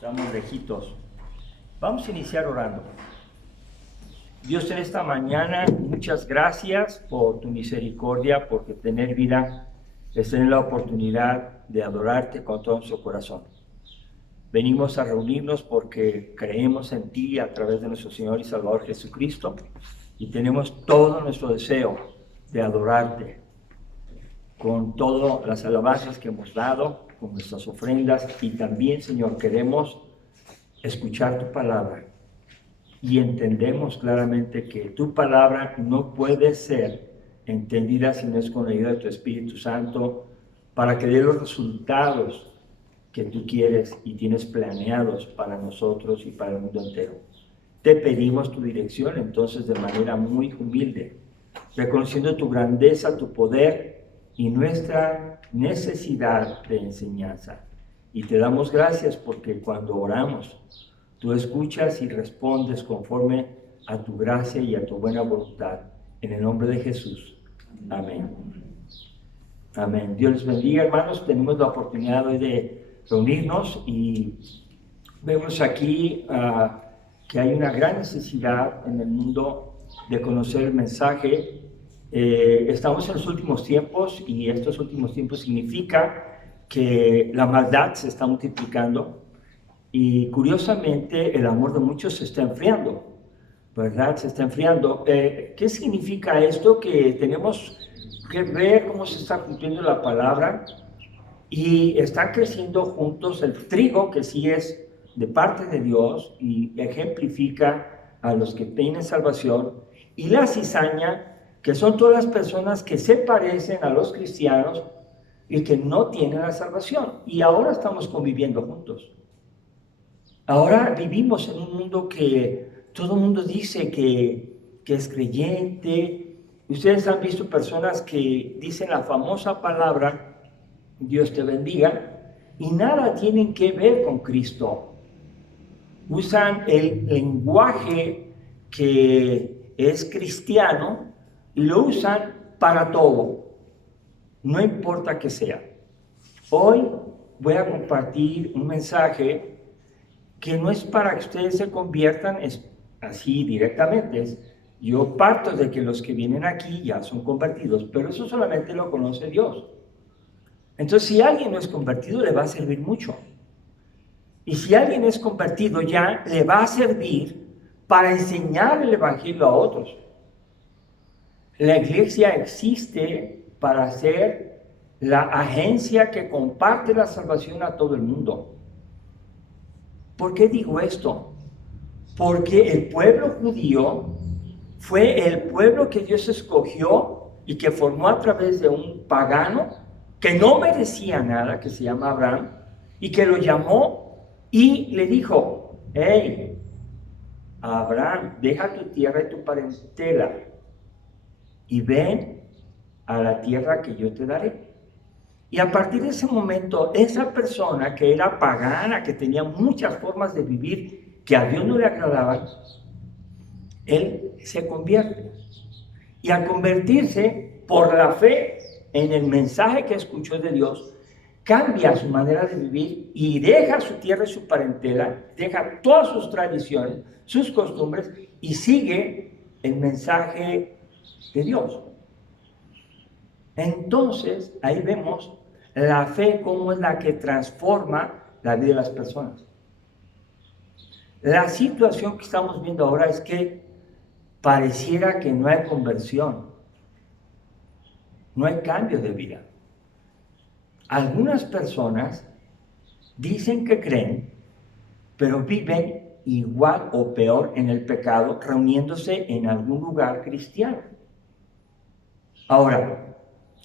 Estamos lejitos. Vamos a iniciar orando. Dios, en esta mañana, muchas gracias por tu misericordia, porque tener vida es tener la oportunidad de adorarte con todo nuestro corazón. Venimos a reunirnos porque creemos en ti a través de nuestro Señor y Salvador Jesucristo y tenemos todo nuestro deseo de adorarte con todas las alabanzas que hemos dado, con nuestras ofrendas, y también, Señor, queremos escuchar tu palabra y entendemos claramente que tu palabra no puede ser entendida si no es con la ayuda de tu Espíritu Santo para que dé los resultados que tú quieres y tienes planeados para nosotros y para el mundo entero. Te pedimos tu dirección entonces de manera muy humilde, reconociendo tu grandeza, tu poder y nuestra necesidad de enseñanza. Y te damos gracias porque cuando oramos, tú escuchas y respondes conforme a tu gracia y a tu buena voluntad. En el nombre de Jesús. Amén. Amén. Dios les bendiga, hermanos. Tenemos la oportunidad hoy de reunirnos y vemos aquí que hay una gran necesidad en el mundo de conocer el mensaje. Estamos en los últimos tiempos y estos últimos tiempos significa que la maldad se está multiplicando y curiosamente el amor de muchos se está enfriando, ¿verdad? Se está enfriando. ¿Qué significa esto? Que tenemos que ver cómo se está cumpliendo la palabra y está creciendo juntos el trigo, que sí es de parte de Dios y ejemplifica a los que tienen salvación, y la cizaña, que son todas las personas que se parecen a los cristianos y que no tienen la salvación. Y ahora estamos conviviendo juntos. Ahora vivimos en un mundo que todo el mundo dice que es creyente. Ustedes han visto personas que dicen la famosa palabra, Dios te bendiga, y nada tienen que ver con Cristo. Usan el lenguaje que es cristiano y lo usan para todo, no importa que sea. Hoy voy a compartir un mensaje que no es para que ustedes se conviertan así directamente. Yo parto de que los que vienen aquí ya son convertidos, pero eso solamente lo conoce Dios. Entonces, si alguien no es convertido, le va a servir mucho. Y si alguien es convertido ya, le va a servir para enseñar el evangelio a otros. La iglesia existe para ser la agencia que comparte la salvación a todo el mundo. ¿Por qué digo esto? Porque el pueblo judío fue el pueblo que Dios escogió y que formó a través de un pagano que no merecía nada, que se llama Abraham, y que lo llamó y le dijo: hey, Abraham, deja tu tierra y tu parentela y ven a la tierra que yo te daré. Y a partir de ese momento, esa persona que era pagana, que tenía muchas formas de vivir que a Dios no le agradaban, él se convierte. Y al convertirse por la fe en el mensaje que escuchó de Dios, cambia su manera de vivir y deja su tierra y su parentela, deja todas sus tradiciones, sus costumbres y sigue el mensaje de Dios. Entonces, ahí vemos la fe como es la que transforma la vida de las personas. La situación que estamos viendo ahora es que pareciera que no hay conversión, no hay cambio de vida. Algunas personas dicen que creen, pero viven igual o peor en el pecado, reuniéndose en algún lugar cristiano. Ahora,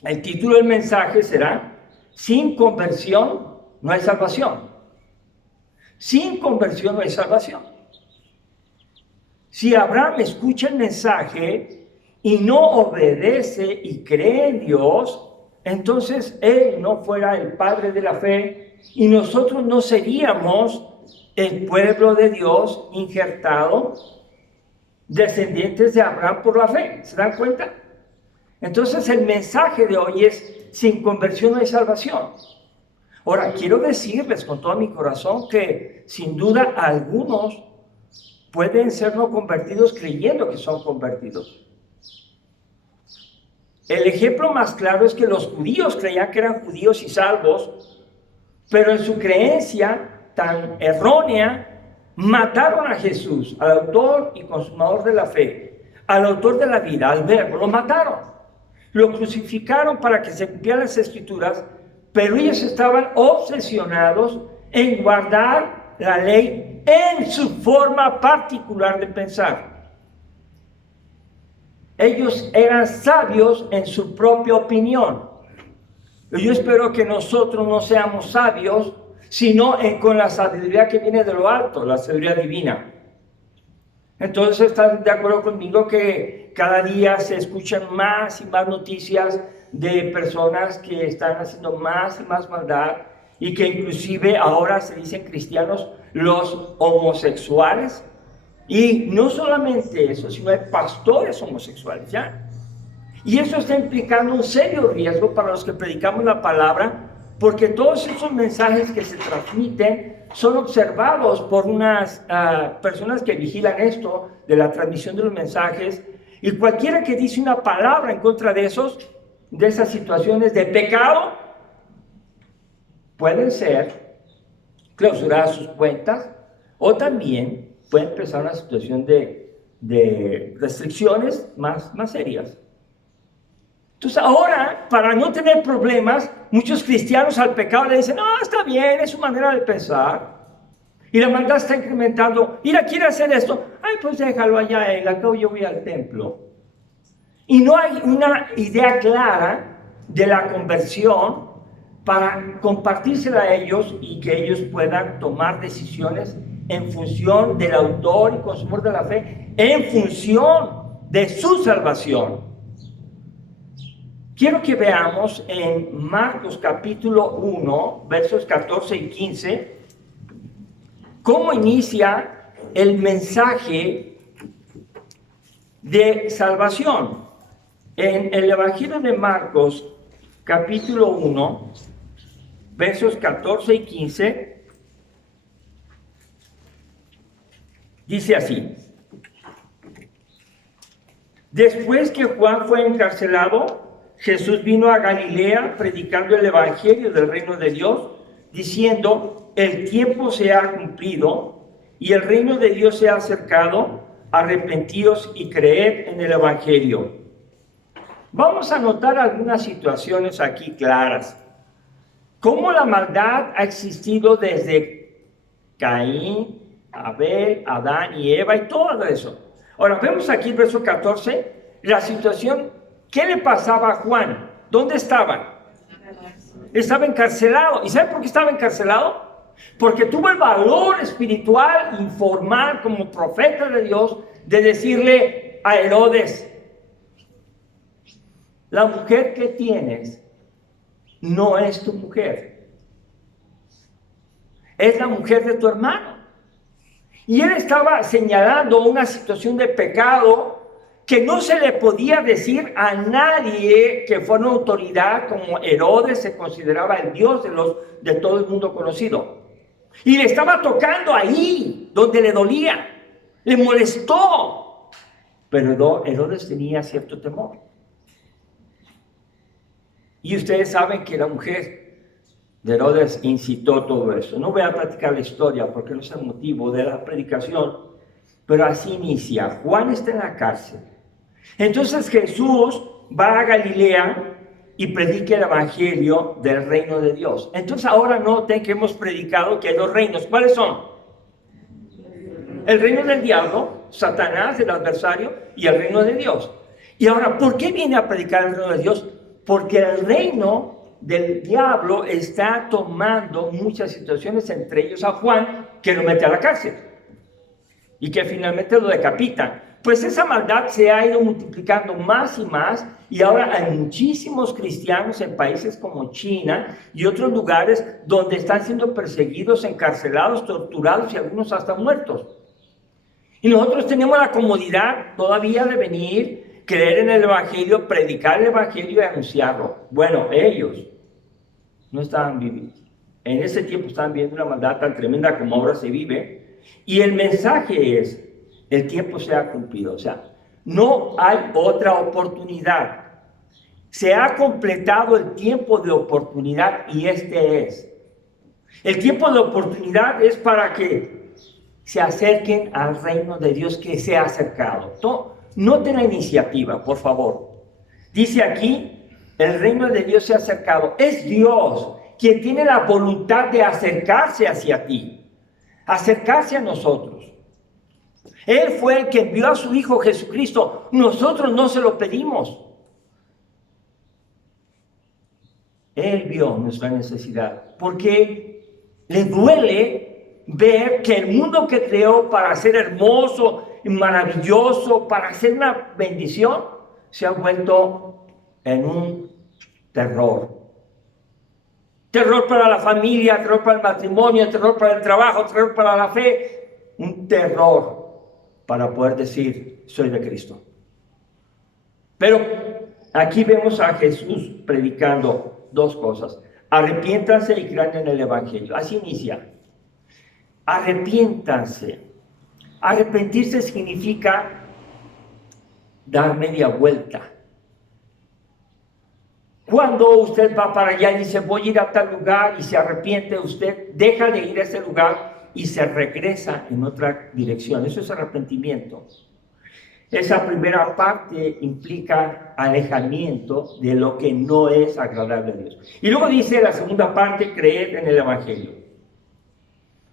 el título del mensaje será: sin conversión no hay salvación. Sin conversión no hay salvación. Si Abraham escucha el mensaje y no obedece y cree en Dios, entonces él no fuera el padre de la fe y nosotros no seríamos el pueblo de Dios injertado, descendientes de Abraham por la fe. ¿Se dan cuenta? Entonces el mensaje de hoy es: sin conversión no hay salvación. Ahora, quiero decirles con todo mi corazón que sin duda algunos pueden ser no convertidos creyendo que son convertidos. El ejemplo más claro es que los judíos creían que eran judíos y salvos, pero en su creencia tan errónea, mataron a Jesús, al autor y consumador de la fe, al autor de la vida, al verbo, lo mataron. Lo crucificaron para que se cumplieran las escrituras, pero ellos estaban obsesionados en guardar la ley en su forma particular de pensar. Ellos eran sabios en su propia opinión. Yo espero que nosotros no seamos sabios, sino con la sabiduría que viene de lo alto, la sabiduría divina. Entonces, ¿están de acuerdo conmigo que cada día se escuchan más y más noticias de personas que están haciendo más y más maldad y que inclusive ahora se dicen cristianos los homosexuales? Y no solamente eso, sino hay pastores homosexuales ya. Y eso está implicando un serio riesgo para los que predicamos la palabra, porque todos esos mensajes que se transmiten son observados por unas personas que vigilan esto, de la transmisión de los mensajes, y cualquiera que dice una palabra en contra de esas situaciones de pecado, pueden ser clausuradas sus cuentas, o también puede empezar una situación de restricciones más serias. Entonces ahora, para no tener problemas, muchos cristianos al pecado le dicen, no, está bien, es su manera de pensar. Y la maldad está incrementando. Mira, quiere hacer esto. Ay, pues déjalo allá, al cabo yo voy al templo. Y no hay una idea clara de la conversión para compartírsela a ellos y que ellos puedan tomar decisiones en función del autor y consumador de la fe, en función de su salvación. Quiero que veamos en Marcos capítulo 1, versos 14 y 15, cómo inicia el mensaje de salvación. En el Evangelio de Marcos capítulo 1, versos 14 y 15, dice así: después que Juan fue encarcelado, Jesús vino a Galilea predicando el evangelio del reino de Dios, diciendo: el tiempo se ha cumplido y el reino de Dios se ha acercado, arrepentíos y creed en el evangelio. Vamos a notar algunas situaciones aquí claras. Cómo la maldad ha existido desde Caín, Abel, Adán y Eva y todo eso. Ahora vemos aquí el verso 14, la situación. ¿Qué le pasaba a Juan? ¿Dónde estaba? Estaba encarcelado. ¿Y sabe por qué estaba encarcelado? Porque tuvo el valor espiritual, informal, como profeta de Dios, de decirle a Herodes: la mujer que tienes no es tu mujer, es la mujer de tu hermano. Y él estaba señalando una situación de pecado que no se le podía decir a nadie que fuera una autoridad, como Herodes se consideraba el Dios de todo el mundo conocido. Y le estaba tocando ahí, donde le dolía, le molestó. Pero Herodes tenía cierto temor. Y ustedes saben que la mujer de Herodes incitó todo eso. No voy a platicar la historia porque no es el motivo de la predicación, pero así inicia. Juan está en la cárcel. Entonces Jesús va a Galilea y predica el evangelio del reino de Dios. Entonces ahora noten que hemos predicado que hay dos reinos. ¿Cuáles son? El reino del diablo, Satanás, el adversario, y el reino de Dios. Y ahora, ¿por qué viene a predicar el reino de Dios? Porque el reino del diablo está tomando muchas situaciones, entre ellos a Juan, que lo mete a la cárcel y que finalmente lo decapitan. Pues esa maldad se ha ido multiplicando más y más, y ahora hay muchísimos cristianos en países como China y otros lugares donde están siendo perseguidos, encarcelados, torturados y algunos hasta muertos. Y nosotros tenemos la comodidad todavía de venir, creer en el evangelio, predicar el evangelio y anunciarlo. Bueno, ellos no estaban viviendo. En ese tiempo estaban viendo una maldad tan tremenda como ahora se vive. Y el mensaje es, el tiempo se ha cumplido. O sea, no hay otra oportunidad. Se ha completado el tiempo de oportunidad y este es. El tiempo de oportunidad es para que se acerquen al reino de Dios que se ha acercado. Noten la iniciativa, por favor. Dice aquí, el reino de Dios se ha acercado. Es Dios quien tiene la voluntad de acercarse hacia ti, acercarse a nosotros. Él fue el que envió a su Hijo Jesucristo. Nosotros no se lo pedimos. Él vio nuestra necesidad, porque le duele ver que el mundo que creó para ser hermoso y maravilloso, para ser una bendición, se ha vuelto en un terror. Terror para la familia, terror para el matrimonio, terror para el trabajo, terror para la fe. Un terror para poder decir, soy de Cristo. Pero aquí vemos a Jesús predicando dos cosas. Arrepiéntanse y crean en el Evangelio. Así inicia. Arrepiéntanse. Arrepentirse significa dar media vuelta. Cuando usted va para allá y dice, voy a ir a tal lugar y se arrepiente, usted deja de ir a ese lugar y se regresa en otra dirección. Eso es arrepentimiento. Esa primera parte implica alejamiento de lo que no es agradable a Dios. Y luego dice la segunda parte, creer en el Evangelio.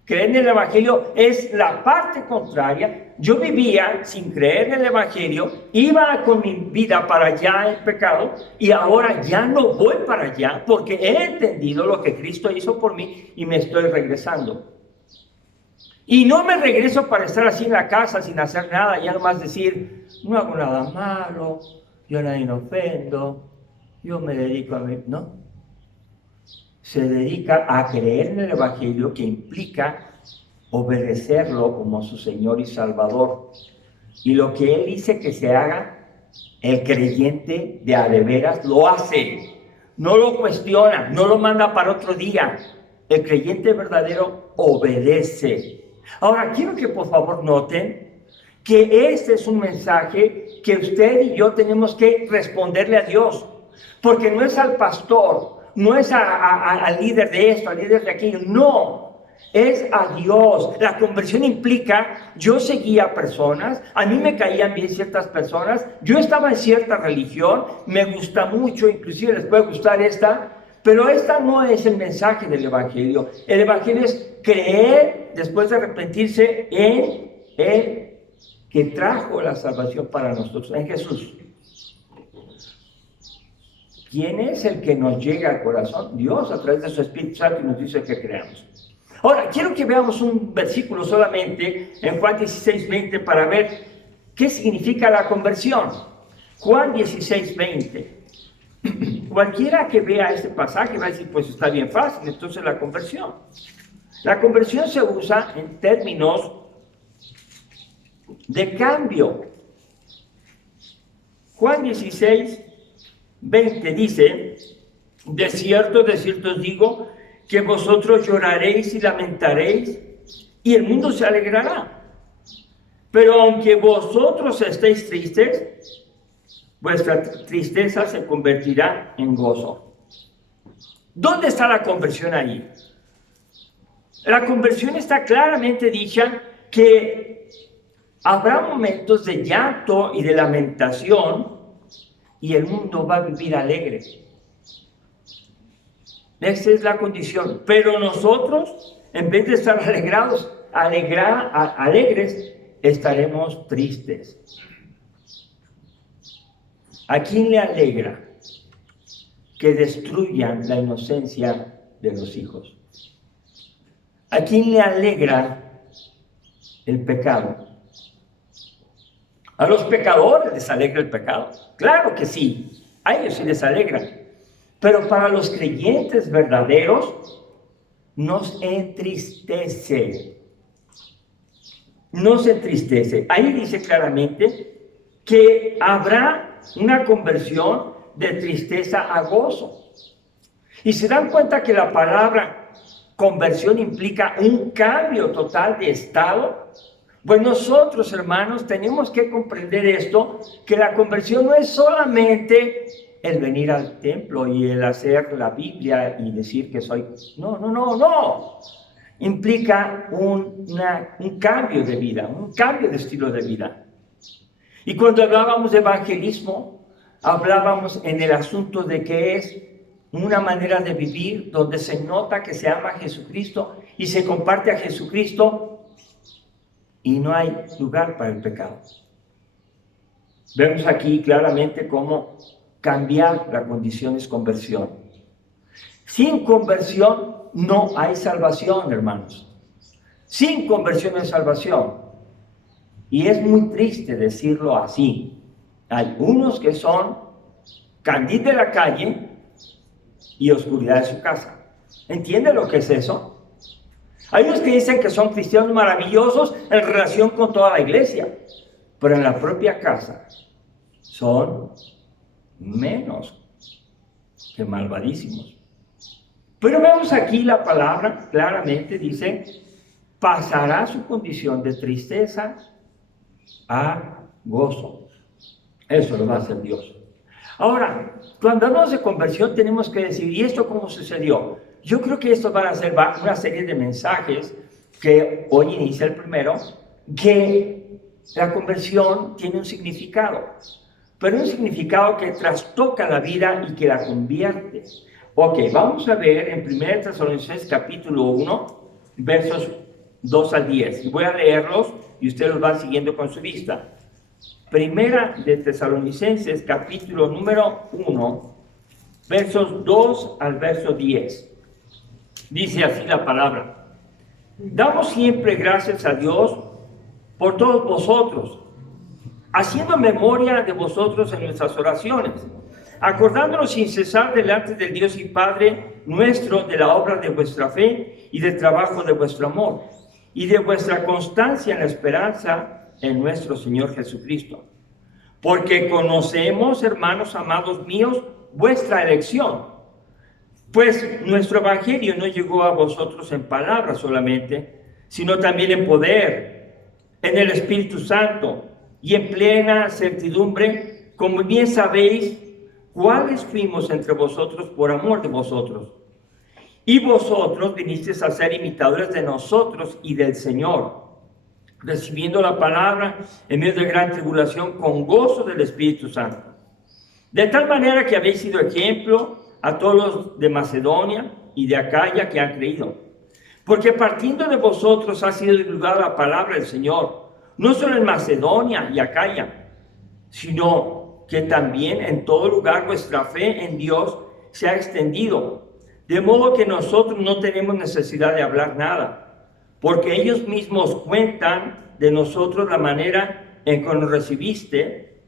Creer en el Evangelio es la parte contraria. Yo vivía sin creer en el Evangelio, iba con mi vida para allá en pecado y ahora ya no voy para allá porque he entendido lo que Cristo hizo por mí y me estoy regresando. Y no me regreso para estar así en la casa sin hacer nada, ya nomás decir, no hago nada malo, yo a nadie ofendo, yo me dedico a mí, ¿no? Se dedica a creer en el Evangelio, que implica obedecerlo como su Señor y Salvador. Y lo que Él dice que se haga, el creyente de a de veras lo hace. No lo cuestiona, no lo manda para otro día. El creyente verdadero obedece. Ahora, quiero que por favor noten que este es un mensaje que usted y yo tenemos que responderle a Dios. Porque no es al pastor, no es al líder de esto, al líder de aquello, no, es a Dios. La conversión implica, yo seguía a personas, a mí me caían bien ciertas personas, yo estaba en cierta religión, me gusta mucho, inclusive les puede gustar esta, pero esta no es el mensaje del Evangelio. El Evangelio es creer, después de arrepentirse, en el que trajo la salvación para nosotros, en Jesús. ¿Quién es el que nos llega al corazón? Dios, a través de su Espíritu Santo, y nos dice que creamos. Ahora, quiero que veamos un versículo solamente en Juan 16:20 para ver qué significa la conversión. Juan 16:20. Cualquiera que vea este pasaje va a decir, pues está bien fácil, entonces la conversión. La conversión se usa en términos de cambio. Juan 16:20 dice, de cierto os digo, que vosotros lloraréis y lamentaréis, y el mundo se alegrará. Pero aunque vosotros estéis tristes, vuestra tristeza se convertirá en gozo. ¿Dónde está la conversión ahí? La conversión está claramente dicha que habrá momentos de llanto y de lamentación y el mundo va a vivir alegre. Esa es la condición. Pero nosotros, en vez de estar alegres, estaremos tristes. ¿A quién le alegra que destruyan la inocencia de los hijos? ¿A quién le alegra el pecado? ¿A los pecadores les alegra el pecado? Claro que sí, a ellos sí les alegra. Pero para los creyentes verdaderos nos entristece. Nos entristece. Ahí dice claramente que habrá una conversión de tristeza a gozo. Y se dan cuenta que la palabra conversión implica un cambio total de estado. Pues nosotros, hermanos, tenemos que comprender esto, que la conversión no es solamente el venir al templo y el hacer la Biblia y decir que soy... No. Implica un cambio de vida, un cambio de estilo de vida. Y cuando hablábamos de evangelismo, hablábamos en el asunto de que es una manera de vivir donde se nota que se ama a Jesucristo y se comparte a Jesucristo y no hay lugar para el pecado. Vemos aquí claramente cómo cambiar la condición es conversión. Sin conversión no hay salvación, hermanos. Sin conversión no hay salvación. Y es muy triste decirlo así. Hay unos que son candil de la calle y oscuridad de su casa. ¿Entiende lo que es eso? Hay unos que dicen que son cristianos maravillosos en relación con toda la iglesia, pero en la propia casa son menos que malvadísimos. Pero vemos aquí la palabra claramente dice, pasará su condición de tristeza a gozo. Eso lo va a hacer Dios. Ahora, cuando hablamos de conversión tenemos que decir, ¿y esto cómo sucedió? Yo creo que estos van a ser una serie de mensajes que hoy inicia el primero, que la conversión tiene un significado, pero un significado que trastoca la vida y que la convierte. Ok, vamos a ver en 1 Tesalonicenses capítulo 1, versos 2 al 10. Y voy a leerlos y ustedes los van siguiendo con su vista. 1 Tesalonicenses capítulo número 1, versos 2 al verso 10. Dice así la palabra. Damos siempre gracias a Dios por todos vosotros, haciendo memoria de vosotros en nuestras oraciones, acordándonos sin cesar delante del Dios y Padre nuestro de la obra de vuestra fe y del trabajo de vuestro amor, y de vuestra constancia en la esperanza en nuestro Señor Jesucristo. Porque conocemos, hermanos amados míos, vuestra elección. Pues nuestro evangelio no llegó a vosotros en palabras solamente, sino también en poder, en el Espíritu Santo y en plena certidumbre, como bien sabéis, cuáles fuimos entre vosotros por amor de vosotros. Y vosotros vinisteis a ser imitadores de nosotros y del Señor, recibiendo la palabra en medio de gran tribulación con gozo del Espíritu Santo. De tal manera que habéis sido ejemplo a todos los de Macedonia y de Acaya que han creído. Porque partiendo de vosotros ha sido divulgada la palabra del Señor, no solo en Macedonia y Acaya, sino que también en todo lugar vuestra fe en Dios se ha extendido, de modo que nosotros no tenemos necesidad de hablar nada, porque ellos mismos cuentan de nosotros la manera en que nos recibiste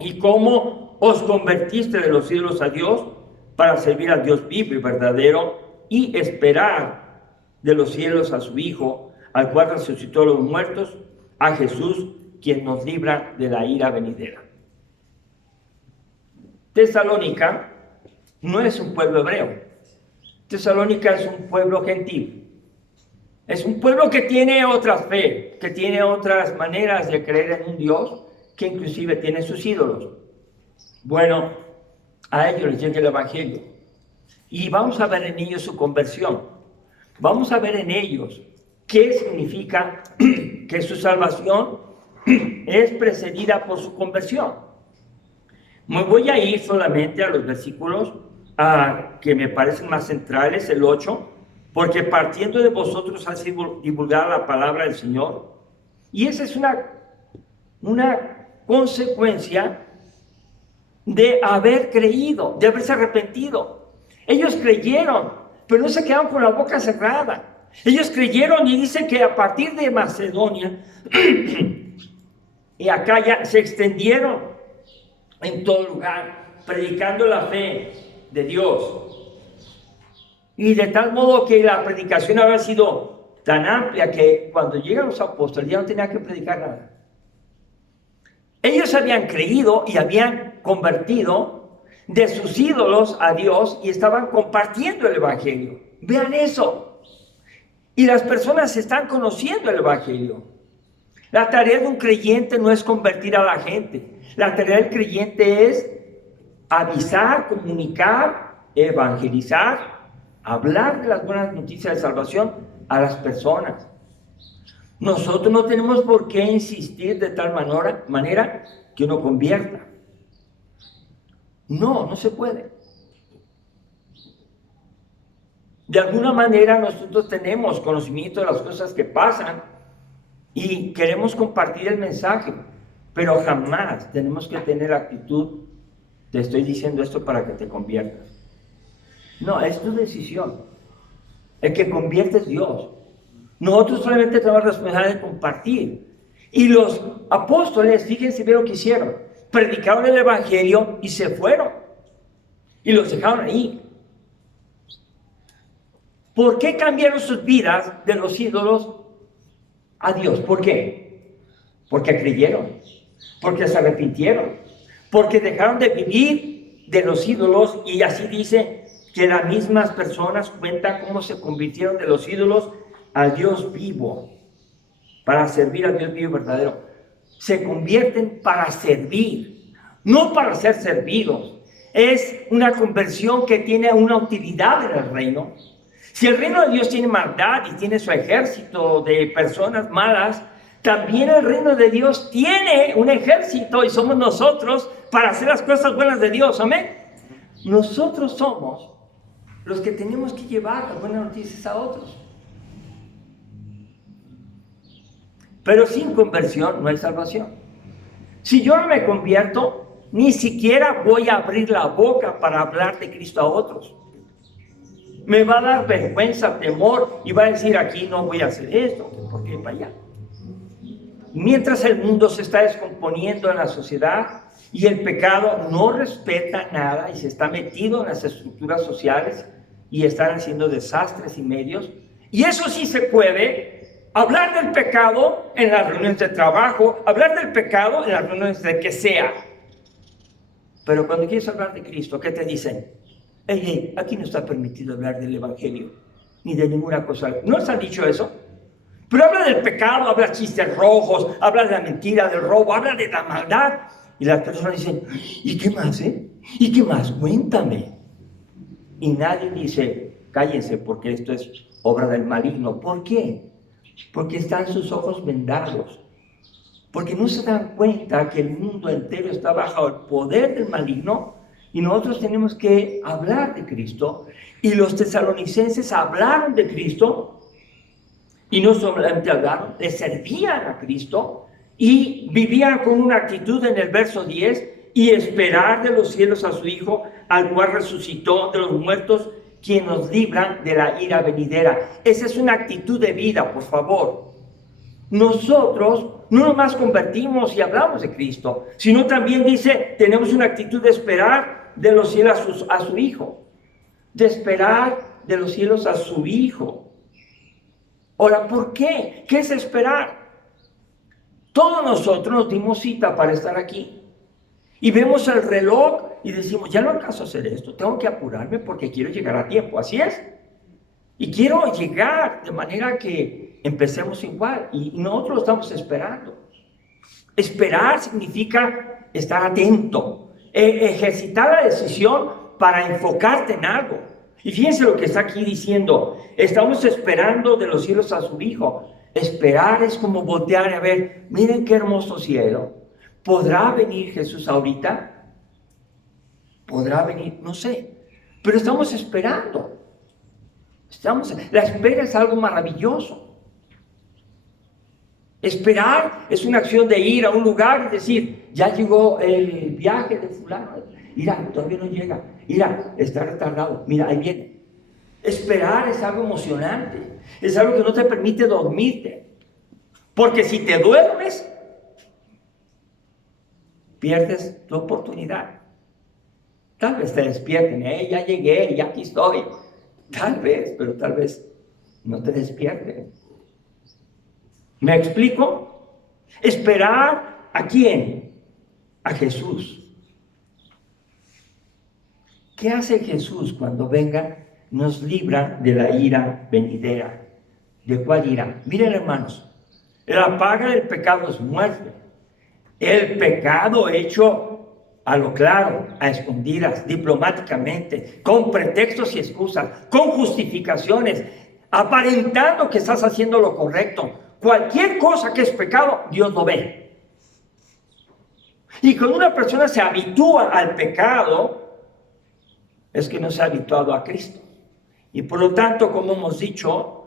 y cómo os convertiste de los ídolos a Dios para servir al Dios vivo y verdadero y esperar de los cielos a su Hijo, al cual resucitó a los muertos, a Jesús, quien nos libra de la ira venidera. Tesalónica no es un pueblo hebreo. Tesalónica es un pueblo gentil. Es un pueblo que tiene otra fe, que tiene otras maneras de creer en un Dios, que inclusive tiene sus ídolos. Bueno, a ellos les llega el evangelio. Y vamos a ver en ellos su conversión. Vamos a ver en ellos qué significa que su salvación es precedida por su conversión. Me voy a ir solamente a los versículos que me parecen más centrales, el 8, porque partiendo de vosotros ha sido divulgada la palabra del Señor. Y esa es una consecuencia de haber creído, de haberse arrepentido. Ellos creyeron, pero no se quedaron con la boca cerrada. Ellos creyeron y dicen que a partir de Macedonia y Acaya se extendieron en todo lugar, predicando la fe de Dios. Y de tal modo que la predicación había sido tan amplia que cuando llegan los apóstoles ya no tenían que predicar nada. Ellos habían creído y habían convertido de sus ídolos a Dios y estaban compartiendo el evangelio. Vean eso. Y las personas están conociendo el Evangelio. La tarea de un creyente no es convertir a la gente. La tarea del creyente es avisar, comunicar, evangelizar, hablar de las buenas noticias de salvación a las personas. Nosotros no tenemos por qué insistir de tal manera que uno convierta. No se puede. De alguna manera nosotros tenemos conocimiento de las cosas que pasan y queremos compartir el mensaje, pero jamás tenemos que tener la actitud, te estoy diciendo esto para que te conviertas. No, es tu decisión. El que convierte es Dios. Nosotros solamente tenemos la responsabilidad de compartir. Y los apóstoles, fíjense bien lo que hicieron. Predicaron el Evangelio y se fueron. Y los dejaron ahí. ¿Por qué cambiaron sus vidas de los ídolos a Dios? ¿Por qué? Porque creyeron. Porque se arrepintieron. Porque dejaron de vivir de los ídolos. Y así dice que las mismas personas cuentan cómo se convirtieron de los ídolos al Dios vivo, para servir al Dios vivo y verdadero. Se convierten para servir, no para ser servidos. Es una conversión que tiene una utilidad en el reino. Si el reino de Dios tiene maldad y tiene su ejército de personas malas, también el reino de Dios tiene un ejército y somos nosotros para hacer las cosas buenas de Dios. Amén. Nosotros somos los que tenemos que llevar las buenas noticias a otros. Pero sin conversión no hay salvación. Si yo no me convierto, ni siquiera voy a abrir la boca para hablar de Cristo a otros. Me va a dar vergüenza, temor, y va a decir, aquí no voy a hacer esto, ¿por qué para allá? Mientras el mundo se está descomponiendo en la sociedad y el pecado no respeta nada y se está metido en las estructuras sociales y están haciendo desastres y medios, y eso sí se puede. Hablar del pecado en las reuniones de trabajo, hablar del pecado en las reuniones de que sea. Pero cuando quieres hablar de Cristo, ¿qué te dicen? Hey, aquí no está permitido hablar del Evangelio, ni de ninguna cosa. ¿No les han dicho eso? Pero habla del pecado, habla chistes rojos, habla de la mentira, del robo, habla de la maldad. Y las personas dicen, ¿y qué más, ¿Y qué más? Cuéntame. Y nadie dice, cállense, porque esto es obra del maligno. ¿Por qué? Porque están sus ojos vendados, porque no se dan cuenta que el mundo entero está bajo el poder del maligno y nosotros tenemos que hablar de Cristo. Y los tesalonicenses hablaron de Cristo y no solamente hablaron, le servían a Cristo y vivían con una actitud en el verso 10 y esperar de los cielos a su Hijo, al cual resucitó de los muertos, quien nos libra de la ira venidera. Esa es una actitud de vida, por favor. Nosotros no nomás convertimos y hablamos de Cristo, sino también dice, tenemos una actitud de esperar de los cielos a su Hijo. De esperar de los cielos a su Hijo. Ahora, ¿por qué? ¿Qué es esperar? Todos nosotros nos dimos cita para estar aquí. Y vemos el reloj y decimos, ya no alcanzo a hacer esto, tengo que apurarme porque quiero llegar a tiempo, así es. Y quiero llegar de manera que empecemos igual y nosotros lo estamos esperando. Esperar significa estar atento, ejercitar la decisión para enfocarte en algo. Y fíjense lo que está aquí diciendo, estamos esperando de los cielos a su Hijo. Esperar es como voltear a ver, miren qué hermoso cielo. ¿Podrá venir Jesús ahorita? ¿Podrá venir? No sé. Pero estamos esperando. La espera es algo maravilloso. Esperar es una acción de ir a un lugar y decir, ya llegó el viaje de fulano. Mira, todavía no llega. Mira, está retardado. Mira, ahí viene. Esperar es algo emocionante. Es algo que no te permite dormirte. Porque si te duermes, pierdes tu oportunidad. Tal vez te despierten, ya llegué, ya aquí estoy. Tal vez, pero tal vez no te despierten. ¿Me explico? Esperar ¿a quién? A Jesús. ¿Qué hace Jesús cuando venga? Nos libra de la ira venidera. ¿De cuál ira? Miren, hermanos, la paga del pecado es muerte. El pecado hecho a lo claro, a escondidas, diplomáticamente, con pretextos y excusas, con justificaciones, aparentando que estás haciendo lo correcto. Cualquier cosa que es pecado, Dios lo ve. Y cuando una persona se habitúa al pecado, es que no se ha habituado a Cristo. Y por lo tanto, como hemos dicho,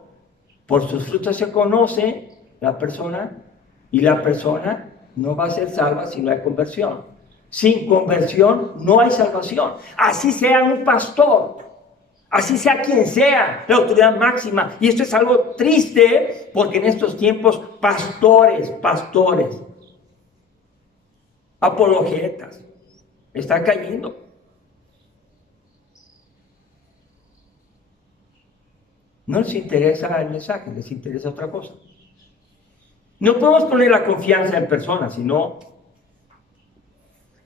por sus frutos se conoce la persona, y la persona no va a ser salva si no hay conversión. Sin conversión no hay salvación. Así sea un pastor, así sea quien sea, la autoridad máxima. Y esto es algo triste, porque en estos tiempos pastores, apologetas, está cayendo. No les interesa el mensaje, les interesa otra cosa. No podemos poner la confianza en personas, sino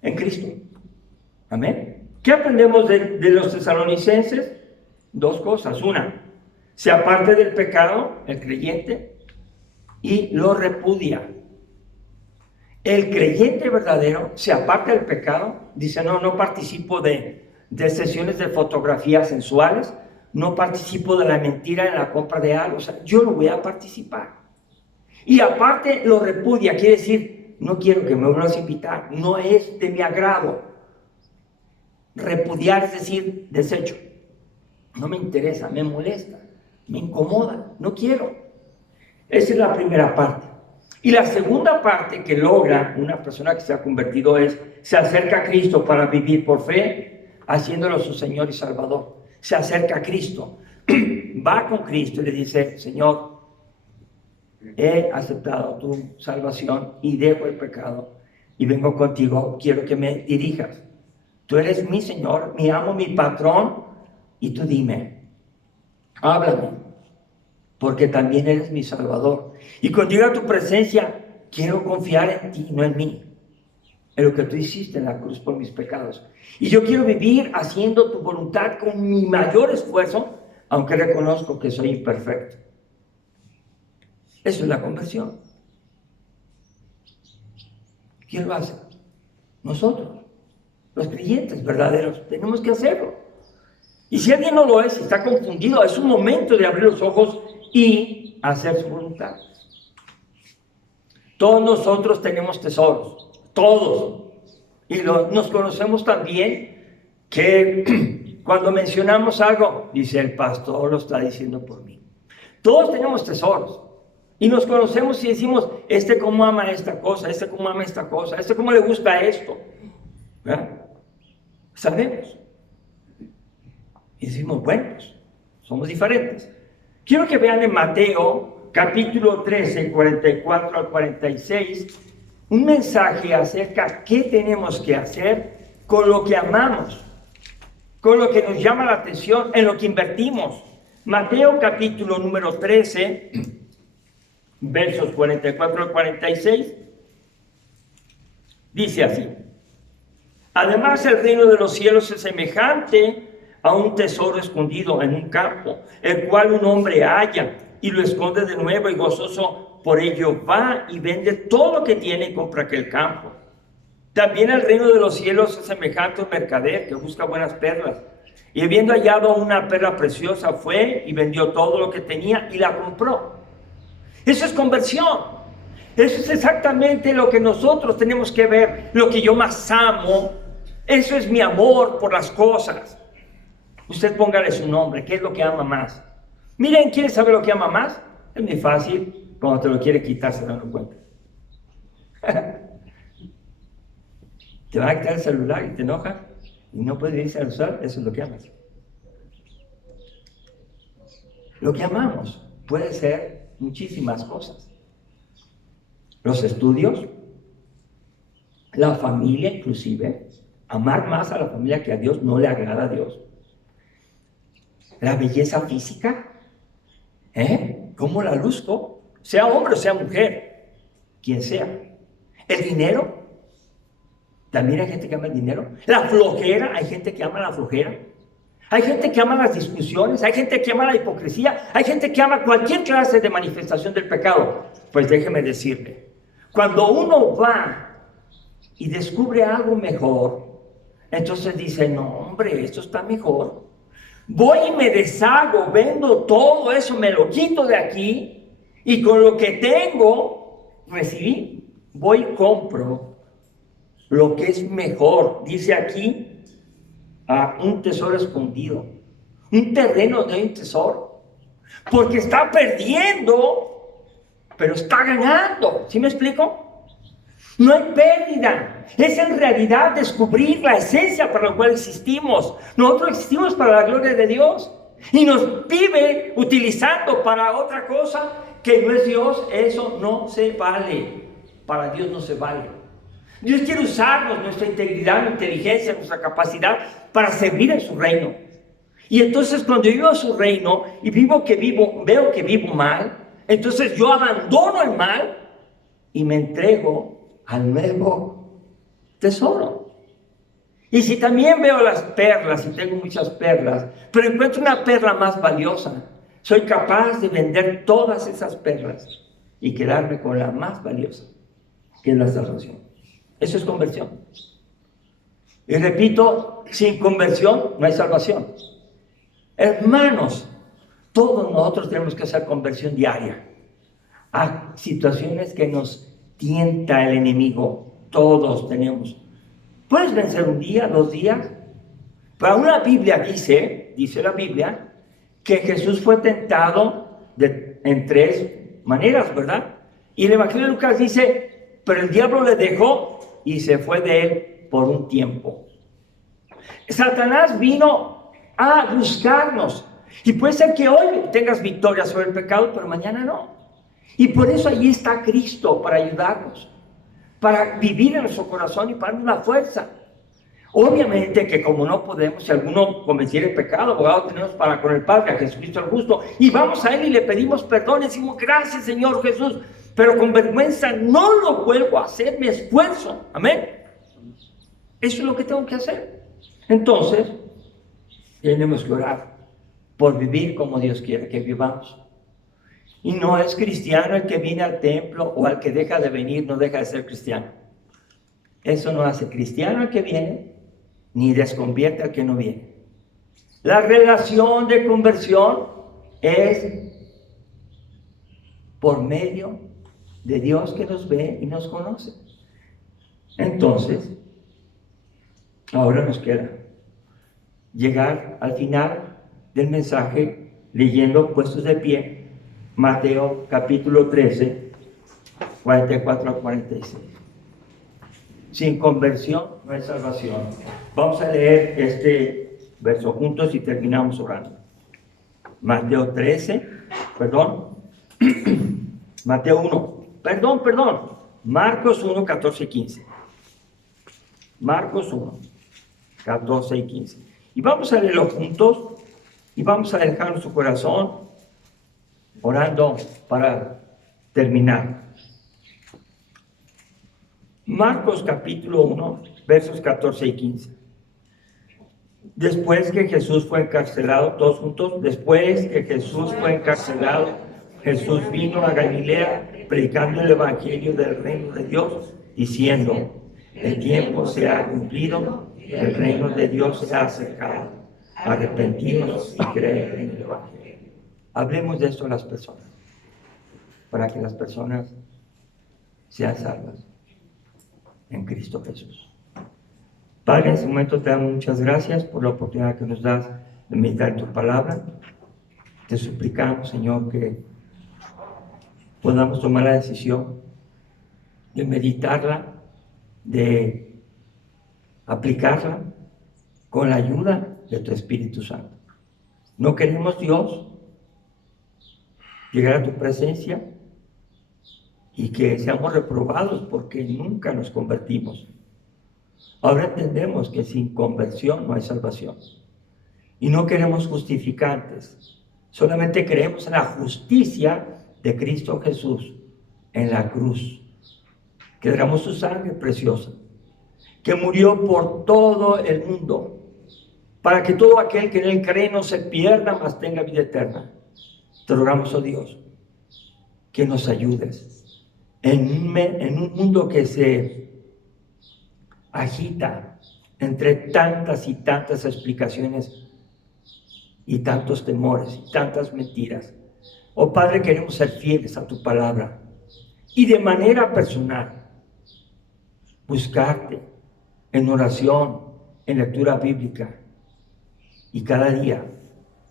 en Cristo. Amén. ¿Qué aprendemos de los tesalonicenses? Dos cosas. Una, se aparte del pecado, el creyente, y lo repudia. El creyente verdadero se aparta del pecado, dice, no participo de sesiones de fotografías sensuales, no participo de la mentira en la compra de algo, o sea, yo no voy a participar. Y aparte lo repudia, quiere decir, no quiero que me vuelvas a invitar, no es de mi agrado. Repudiar es decir, desecho. No me interesa, me molesta, me incomoda, no quiero. Esa es la primera parte. Y la segunda parte que logra una persona que se ha convertido es, se acerca a Cristo para vivir por fe, haciéndolo su Señor y Salvador. Se acerca a Cristo, va con Cristo y le dice, Señor, he aceptado tu salvación y dejo el pecado y vengo contigo, quiero que me dirijas. Tú eres mi Señor, mi amo, mi patrón, y tú dime, háblame, porque también eres mi Salvador. Y cuando llegue a tu presencia, quiero confiar en ti, no en mí, en lo que tú hiciste en la cruz por mis pecados. Y yo quiero vivir haciendo tu voluntad con mi mayor esfuerzo, aunque reconozco que soy imperfecto. Eso es la conversión. ¿Quién lo hace? Nosotros, los creyentes verdaderos, tenemos que hacerlo. Y si alguien no lo es, está confundido, es un momento de abrir los ojos y hacer su voluntad. Todos nosotros tenemos tesoros, todos. Y nos conocemos también que cuando mencionamos algo, dice el pastor lo está diciendo por mí. Todos tenemos tesoros. Y nos conocemos y decimos, cómo ama esta cosa, cómo ama esta cosa, cómo le gusta esto. ¿Verdad? Sabemos. Y decimos, bueno, pues, somos diferentes. Quiero que vean en Mateo, capítulo 13, 44 al 46, un mensaje acerca de qué tenemos que hacer con lo que amamos, con lo que nos llama la atención, en lo que invertimos. Mateo, capítulo número 13, versos 44 al 46, dice así. Además, el reino de los cielos es semejante a un tesoro escondido en un campo, el cual un hombre halla y lo esconde de nuevo, y gozoso por ello va y vende todo lo que tiene y compra aquel campo. También el reino de los cielos es semejante a un mercader que busca buenas perlas, y habiendo hallado una perla preciosa, fue y vendió todo lo que tenía y la compró. Eso es conversión. Eso es exactamente lo que nosotros tenemos que ver. Lo que yo más amo, eso es mi amor por las cosas. Usted póngale su nombre. ¿Qué es lo que ama más? Miren, ¿quiere saber lo que ama más? Es muy fácil. Cuando te lo quiere quitar, se dan cuenta. Te va a quitar el celular y te enoja y no puedes irse al sol. Eso es lo que amas. Lo que amamos puede ser muchísimas cosas. Los estudios, la familia inclusive, amar más a la familia que a Dios no le agrada a Dios. La belleza física, ¿cómo la luzco? Sea hombre o sea mujer, quien sea. El dinero, también hay gente que ama el dinero. La flojera, hay gente que ama la flojera. Hay gente que ama las discusiones, hay gente que ama la hipocresía, hay gente que ama cualquier clase de manifestación del pecado. Pues déjeme decirle, cuando uno va y descubre algo mejor, entonces dice, no hombre, esto está mejor. Voy y me deshago, vendo todo eso, me lo quito de aquí y con lo que tengo, recibí, voy y compro lo que es mejor. Dice aquí, a un tesoro escondido, un terreno de un tesoro, porque está perdiendo, pero está ganando. ¿Sí me explico? No hay pérdida, es en realidad descubrir la esencia para la cual existimos. Nosotros existimos para la gloria de Dios y nos vive utilizando para otra cosa que no es Dios. Eso no se vale, para Dios no se vale. Dios quiere usarnos, nuestra integridad, nuestra inteligencia, nuestra capacidad para servir en su reino. Y entonces cuando yo vivo en su reino y veo que vivo mal, entonces yo abandono el mal y me entrego al nuevo tesoro. Y si también veo las perlas, y tengo muchas perlas, pero encuentro una perla más valiosa, soy capaz de vender todas esas perlas y quedarme con la más valiosa, que es la salvación. Eso es conversión. Y repito, sin conversión no hay salvación. Hermanos, todos nosotros tenemos que hacer conversión diaria a situaciones que nos tienta el enemigo. Todos tenemos. Puedes vencer un día, 2 días. Pero una Biblia dice la Biblia, que Jesús fue tentado en 3 maneras, ¿verdad? Y el Evangelio de Lucas dice, pero el diablo le dejó y se fue de él por un tiempo. Satanás vino a buscarnos. Y puede ser que hoy tengas victoria sobre el pecado, pero mañana no. Y por eso allí está Cristo, para ayudarnos, para vivir en nuestro corazón y para darnos la fuerza. Obviamente que como no podemos, si alguno cometiera el pecado, abogado tenemos para con el Padre, a Jesucristo el justo, y vamos a Él y le pedimos perdón, y decimos, gracias Señor Jesús, pero con vergüenza no lo vuelvo a hacer, me esfuerzo. Amén. Eso es lo que tengo que hacer. Entonces, tenemos que orar por vivir como Dios quiere que vivamos. Y no es cristiano el que viene al templo, o al que deja de venir no deja de ser cristiano. Eso no hace cristiano al que viene, ni desconvierte al que no viene. La relación de conversión es por medio de Dios, que nos ve y nos conoce. Entonces, ahora nos queda llegar al final del mensaje leyendo, puestos de pie, Mateo capítulo 13, 44 a 46. Sin conversión no hay salvación. Vamos a leer este verso juntos y terminamos orando. Mateo 13, Mateo 1, Marcos 1, 14 y 15. Marcos 1, 14 y 15. Y vamos a leerlo juntos y vamos a dejar nuestro corazón orando para terminar. Marcos capítulo 1, versos 14 y 15. Después que Jesús fue encarcelado, todos juntos, después que Jesús fue encarcelado, Jesús vino a Galilea predicando el evangelio del reino de Dios, diciendo, el tiempo se ha cumplido, el reino de Dios se ha acercado, arrepentidos y creed en el evangelio. Hablemos de esto a las personas, para que las personas sean salvas en Cristo Jesús. Padre, en este momento te damos muchas gracias por la oportunidad que nos das de meditar tu palabra. Te suplicamos, Señor, que podamos tomar la decisión de meditarla, de aplicarla con la ayuda de tu Espíritu Santo. No queremos, Dios, llegar a tu presencia y que seamos reprobados porque nunca nos convertimos. Ahora entendemos que sin conversión no hay salvación. Y no queremos justificantes. Solamente creemos en la justicia de Cristo Jesús en la cruz, que derramó su sangre preciosa, que murió por todo el mundo para que todo aquel que en él cree no se pierda, mas tenga vida eterna. Te rogamos, oh Dios, que nos ayudes en un mundo que se agita entre tantas y tantas explicaciones y tantos temores y tantas mentiras. Oh Padre, queremos ser fieles a tu palabra y de manera personal buscarte en oración, en lectura bíblica y cada día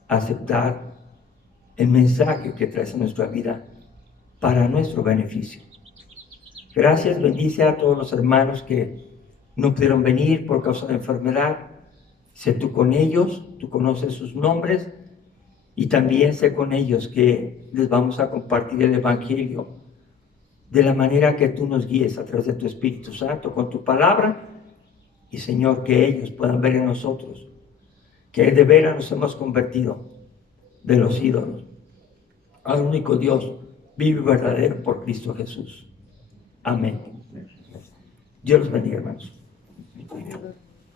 aceptar el mensaje que traes a nuestra vida para nuestro beneficio. Gracias, bendice a todos los hermanos que no pudieron venir por causa de enfermedad. Sé tú con ellos, tú conoces sus nombres, y también sé con ellos que les vamos a compartir el Evangelio de la manera que tú nos guíes a través de tu Espíritu Santo, con tu palabra, y Señor, que ellos puedan ver en nosotros que de veras nos hemos convertido de los ídolos al único Dios vivo y verdadero por Cristo Jesús. Amén. Dios los bendiga, hermanos.